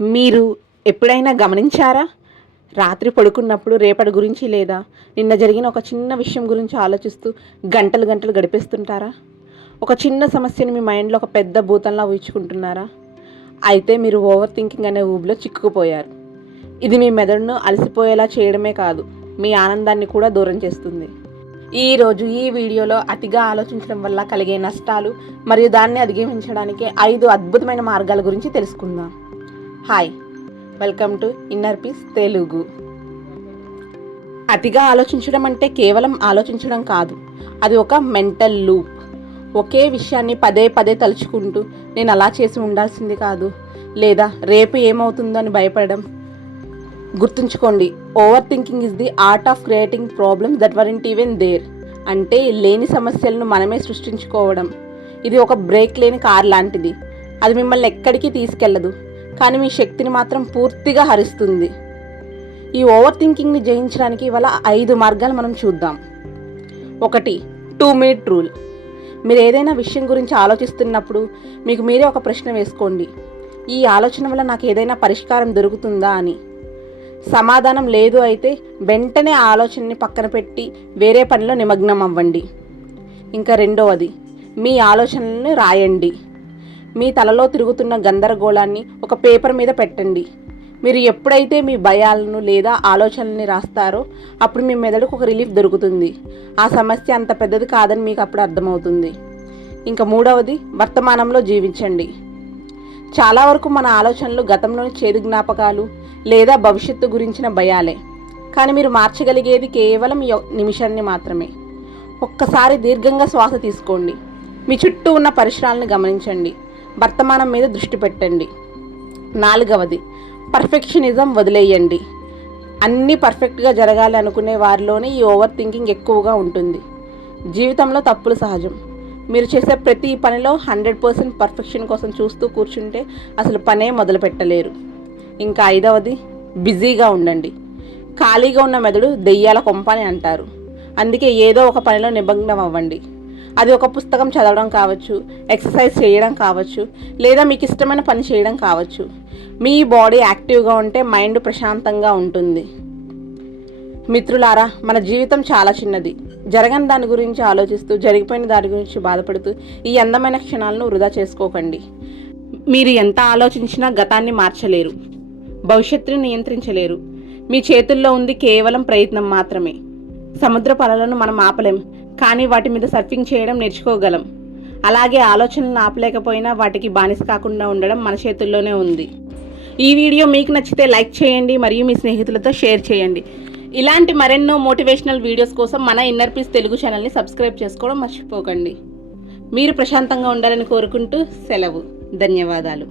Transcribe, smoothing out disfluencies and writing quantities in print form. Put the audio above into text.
మీరు ఎప్పుడైనా గమనించారా? రాత్రి పడుకున్నప్పుడు రేపటి గురించి లేదా నిన్న జరిగిన ఒక చిన్న విషయం గురించి ఆలోచిస్తూ గంటలు గంటలు గడిపేస్తుంటారా? ఒక చిన్న సమస్యను మీ మైండ్లో ఒక పెద్ద భూతంలా ఊహించుకుంటున్నారా? అయితే మీరు ఓవర్ థింకింగ్ అనే ఊబిలో చిక్కుకుపోయారు. ఇది మీ మెదడును అలసిపోయేలా చేయడమే కాదు, మీ ఆనందాన్ని కూడా దూరం చేస్తుంది. ఈరోజు ఈ వీడియోలో అతిగా ఆలోచించడం వల్ల కలిగే నష్టాలు మరియు దాన్ని అధిగమించడానికి 5 అద్భుతమైన మార్గాల గురించి తెలుసుకుందాం. Hi, welcome to inner peace Telugu. అతిగా ఆలోచించడం అంటే కేవలం ఆలోచించడం కాదు, అది ఒక మెంటల్ లూప్. ఒకే విషయాన్ని పదే పదే తలుచుకుంటూ నేను అలా చేసి ఉండాల్సింది కాదు, లేదా రేపు ఏమవుతుందో అని భయపడడం. గుర్తుంచుకోండి, overthinking is the art of creating problems that weren't even there. అంటే లేని సమస్యలను మనమే సృష్టించుకోవడం. ఇది ఒక బ్రేక్ లేని కార్ లాంటిది. అది మిమ్మల్ని ఎక్కడికి తీసుకెళ్ళదు, కానీ మీ శక్తిని మాత్రం పూర్తిగా హరిస్తుంది. ఈ ఓవర్ థింకింగ్ని జయించడానికి ఇవాళ 5 మార్గాలు మనం చూద్దాం. 1. 2 minute రూల్. మీరు ఏదైనా విషయం గురించి ఆలోచిస్తున్నప్పుడు మీకు మీరే ఒక ప్రశ్న వేసుకోండి, ఈ ఆలోచన వల్ల నాకు ఏదైనా పరిష్కారం దొరుకుతుందా అని. సమాధానం లేదు అయితే వెంటనే ఆ ఆలోచనని పక్కన పెట్టి వేరే పనిలో నిమగ్నం అవ్వండి. ఇంకా 2వది, మీ ఆలోచనలను రాయండి. మీ తలలో తిరుగుతున్న గందరగోళాన్ని ఒక పేపర్ మీద పెట్టండి. మీరు ఎప్పుడైతే మీ భయాలను లేదా ఆలోచనల్ని రాస్తారో అప్పుడు మీ మెదడుకు ఒక రిలీఫ్ దొరుకుతుంది. ఆ సమస్య అంత పెద్దది కాదని మీకు అప్పుడు అర్థమవుతుంది. ఇంకా 3వది, వర్తమానంలో జీవించండి. చాలా వరకు మన ఆలోచనలు గతంలోని చేదు జ్ఞాపకాలు లేదా భవిష్యత్తు గురించిన భయాలే. కానీ మీరు మార్చగలిగేది కేవలం ఈ నిమిషాన్ని మాత్రమే. ఒక్కసారి దీర్ఘంగా శ్వాస తీసుకోండి. మీ చుట్టూ ఉన్న పరిసరాలను గమనించండి. వర్తమానం మీద దృష్టి పెట్టండి. 4వది, పర్ఫెక్షనిజం వదిలేయండి. అన్నీ పర్ఫెక్ట్గా జరగాలి అనుకునే వారిలోనే ఈ ఓవర్ థింకింగ్ ఎక్కువగా ఉంటుంది. జీవితంలో తప్పులు సహజం. మీరు చేసే ప్రతి పనిలో 100% పర్ఫెక్షన్ కోసం చూస్తూ కూర్చుంటే అసలు పనే మొదలు పెట్టలేరు. ఇంకా 5వది, బిజీగా ఉండండి. ఖాళీగా ఉన్న మెదడు దెయ్యాల కొంప అని అంటారు. అందుకే ఏదో ఒక పనిలో నిమగ్నం అవ్వండి. అది ఒక పుస్తకం చదవడం కావచ్చు, ఎక్సర్సైజ్ చేయడం కావచ్చు, లేదా మీకు ఇష్టమైన పని చేయడం కావచ్చు. మీ బాడీ యాక్టివ్గా ఉంటే మైండ్ ప్రశాంతంగా ఉంటుంది. మిత్రులారా, మన జీవితం చాలా చిన్నది. జరగని దాని గురించి ఆలోచిస్తూ, జరిగిపోయిన దాని గురించి బాధపడుతూ ఈ అందమైన క్షణాలను వృధా చేసుకోకండి. మీరు ఎంత ఆలోచించినా గతాన్ని మార్చలేరు, భవిష్యత్తుని నియంత్రించలేరు. మీ చేతుల్లో ఉంది కేవలం ప్రయత్నం మాత్రమే. సముద్రపు అలలను మనం ఆపలేం, కానీ వాటి మీద సర్ఫింగ్ చేయడం నేర్చుకోగలం. అలాగే ఆలోచనలను ఆపలేకపోయినా వాటికి బానిస కాకుండా ఉండడం మన చేతుల్లోనే ఉంది. ఈ వీడియో మీకు నచ్చితే లైక్ చేయండి మరియు మీ స్నేహితులతో షేర్ చేయండి. ఇలాంటి మరెన్నో మోటివేషనల్ వీడియోస్ కోసం మన ఇన్నర్ పీస్ తెలుగు ఛానల్ని సబ్స్క్రైబ్ చేసుకోవడం మర్చిపోకండి. మీరు ప్రశాంతంగా ఉండాలని కోరుకుంటూ సెలవు. ధన్యవాదాలు.